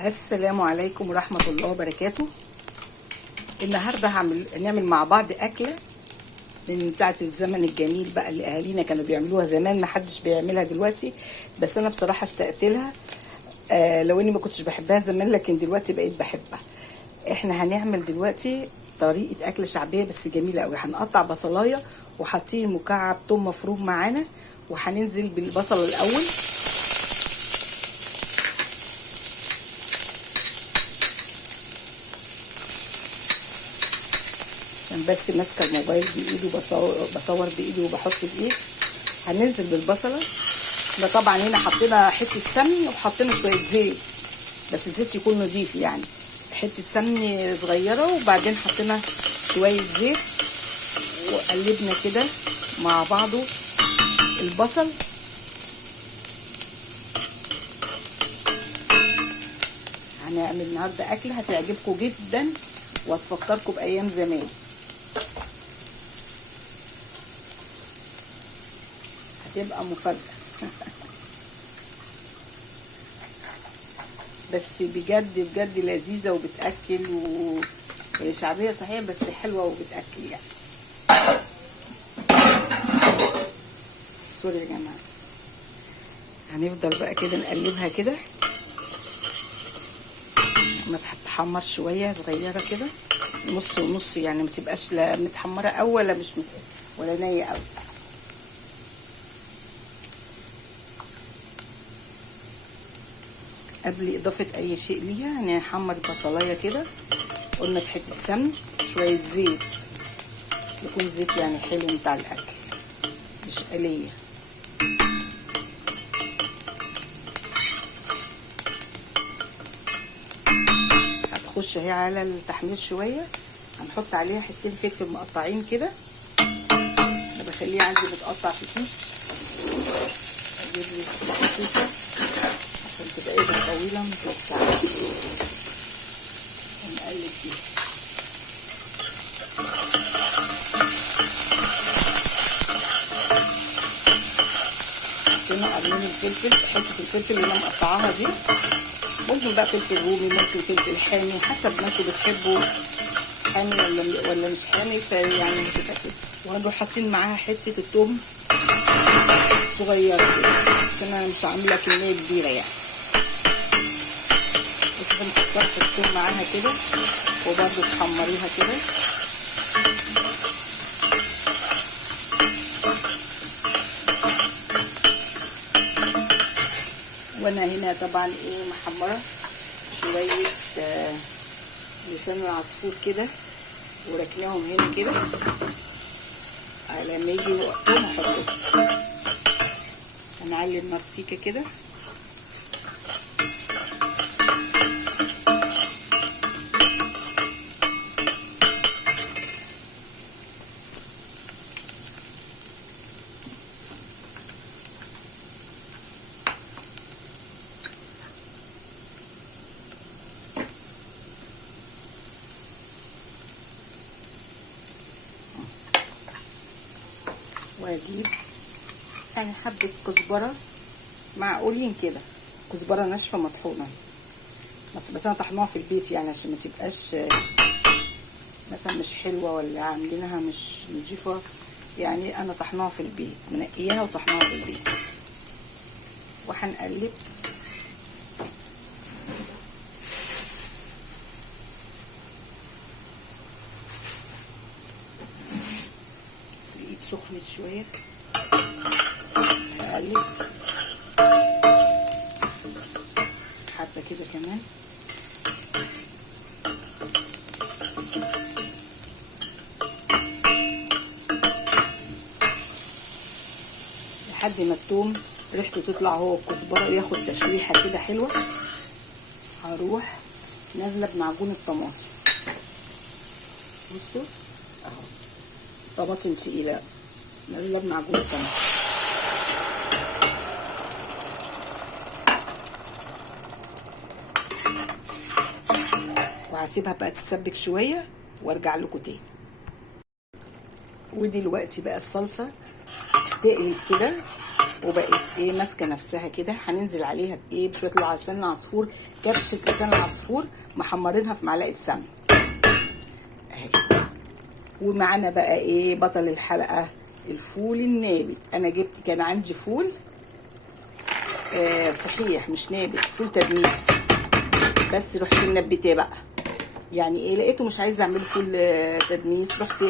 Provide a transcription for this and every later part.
السلام عليكم ورحمة الله وبركاته. النهاردة نعمل مع بعض أكلة من بتاعة الزمن الجميل بقى اللي أهالينا كانوا بيعملوها زمان، ما حدش بيعملها دلوقتي، بس أنا بصراحة اشتقت لها. لو إني ما كنتش بحبها زمان لكن دلوقتي بقيت بحبها. إحنا هنعمل دلوقتي طريقة أكل شعبية بس جميلة أوي. هنقطع بصلاية وحاطين مكعب توم مفروم معانا، وهننزل بالبصل الأول. بس ماسكه الموبايل بايدي بصور بايدي وبحط بايدي. هننزل بالبصله ده. طبعا هنا حطينا حته سمن وحطينا شويه زيت، بس الزيت يكون نضيف يعني، حته سمن صغيره، وبعدين حطينا شويه زيت وقلبنا كده مع بعضه البصل. هنعمل النهارده اكله هتعجبكم جدا وهتفكركم بايام زمان. هتبقى مفاجأة. بس بجد بجد لذيذة وبتأكل، وهي شعبية صحيح بس حلوة وبتأكل يعني. سوري يا جماعة. هنفضل بقى كده نقلبها كده ما تتحمر شوية صغيرة كده، نص ونص يعني، ما تبقاش لا متحمرة أوي ولا مش ولا نية أوي. قبل اضافه اي شيء ليها هنحمر البصلايه كده. قلنا بحته سمن شويه زيت، يكون زيت يعني حلو بتاع الاكل مش قليه. هتخش اهي على التحمير شويه. هنحط عليها حتتين فلفل مقطعين كده، انا بخليه عندي متقطع في كيس. اجيب لي كيسه عشان تبقى ايدها طويله متوسعه. ونقلب فيها. حطينا قرنين الفلفل، حته الفلفل اللي انا مقطعاها دي. ممكن بقى فلفل رومي، ممكن فلفل حامي، حسب ما انتوا بتحبوا، حامي ولا مش حامي، فيعني هتبقى كده. وهنروح حاطين معاها حته الثوم صغيره كده عشان انا مش عامله كميه كبيره يعني. وكده نكسر الثوم معاها كده وبرده تحمريها كده. وانا هنا طبعا محمره شويه لسان العصفور كده، وركناهم هنا كده على ما يجي وقتهم احطهم. هنعلي النار سيكه كده. واجيب يعني حبه كزبره معقولين كده، كزبره ناشفه مطحونه، بس انا طحناها في البيت يعني عشان ما تبقاش مثلا مش حلوه ولا عاملينها مش نضيفه يعني. انا طحناها في البيت، منقياها وطحناها في البيت. وهنقلب بس الايد سخنت شويه. هقلب حبه كده كمان. لحد ما الثوم ريحته تطلع هو الكزبره وياخد تشويحه كده حلوه. هروح نازله بمعجون الطماطم. بصوا اهو طماطم تقيله، نازله بمعجون الطماطم. وهسيبها بقى تتسبك شويه وارجع لكم تاني. ودلوقتي بقى الصلصه تقلب كده وبقت ايه ماسكه نفسها كده. هننزل عليها بايه؟ بشويه لسان عصفور، كبشه لسان عصفور محمرينها في معلقه سمن اهي. ومعانا بقى ايه بطل الحلقه؟ الفول النابت. انا جبت، كان عندي فول صحيح مش نابت، فول تدميس، بس رحت منبتاه بقى. يعني ايه، لقيته مش عايزه اعمله فول تدميس، رحت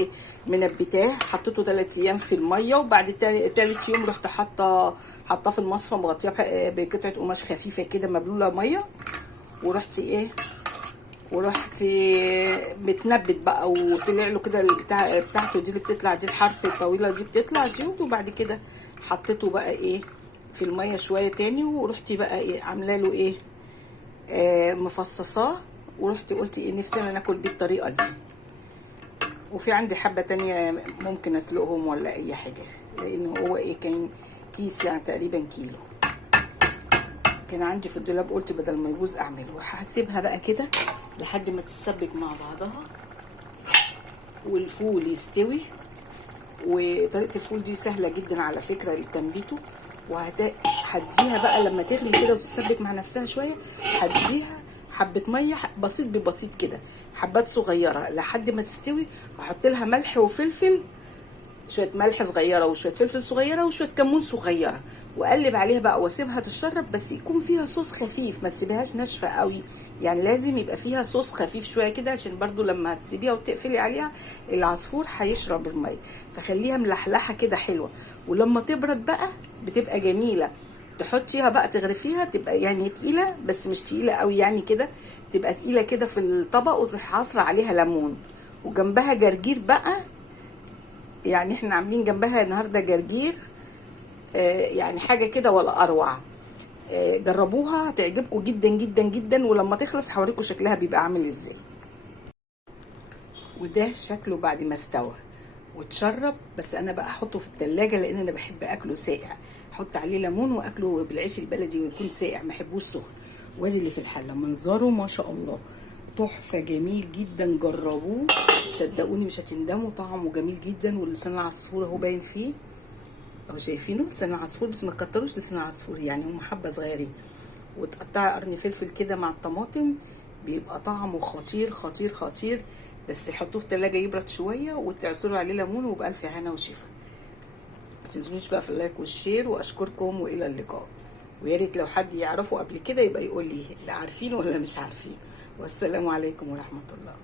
منبتاه، حطيته 3 ايام في الميه، وبعد تالت يوم رحت حاطاه في المصفى، مغطياه بقطعه قماش خفيفه كده مبلوله ميه، ورحت ايه، ورحت متنبت بقى، وطلع له كده بتاعته دي اللي بتطلع دي، الحرف الطويله دي بتطلع دي. وبعد كده حطيته بقى ايه في الميه شويه تاني، ورحت بقى ايه عامله له ايه مفصصاه، ورحت قلت ايه نفسي انا ناكل بيه الطريقه دي. وفي عندي حبه تانية ممكن اسلقهم ولا اي حاجه، لان هو ايه كان كيس يعني تقريبا كيلو كان عندي في الدولاب، قلت بدل ما يبوظ اعمله. وهسيبها بقى كده لحد ما تتسبك مع بعضها والفول يستوي. وطريقه الفول دي سهله جدا على فكره لتنبيته. وهديها بقى لما تغلي كده وتتسبك مع نفسها شويه، هديها حبه ميه بسيط ببسيط كده، حبات صغيره لحد ما تستوي. واحط لها ملح وفلفل، شويه ملح صغيره وشويه فلفل صغيره وشويه كمون صغيره، واقلب عليها بقى واسيبها تشرب. بس يكون فيها صوص خفيف، ما تسيبهاش ناشفه قوي، يعني لازم يبقى فيها صوص خفيف شويه كده، عشان برضو لما هتسيبيها وتقفلي عليها العصفور هيشرب الميه. فخليها ملحلحه كده حلوه. ولما تبرد بقى بتبقى جميله، تحطيها بقى تغرفيها، تبقى يعني تقيله بس مش تقيله قوي، يعني كده تبقى تقيله كده في الطبق، وتروحي عصره عليها ليمون، وجنبها جرجير بقى. يعني احنا عاملين جنبها النهارده جرجير، يعني حاجه كده ولا اروع. جربوها هتعجبكم جدا جدا جدا. ولما تخلص هوريكم شكلها بيبقى عامل ازاي. وده شكله بعد ما استوى وتشرب. بس انا بقى احطه في التلاجة لان انا بحب اكله ساقع، احط عليه ليمون واكله بالعيش البلدي ويكون ساقع، ما احبوش سخن. وادي اللي في الحله منظره ما شاء الله تحفه، جميل جدا. جربوه صدقوني مش هتندموا، طعمه جميل جدا. واللسان العصفور اهو باين فيه اهو، شايفينه لسان العصفور، بس ما تكتروش لسان العصفور، يعني هم حبه صغيرين. وتقطعي قرن فلفل كده مع الطماطم، بيبقى طعمه خطير خطير خطير. بس حطوه في التلاجة يبرد شويه، وتعصروا عليه ليمون، وبألف هنا وشفا. ما تنسونيش بقى في اللايك والشير، واشكركم والى اللقاء. ويا ريت لو حد يعرفه قبل كده يبقى يقول لي لا عارفين ولا مش عارفين. والسلام عليكم ورحمه الله.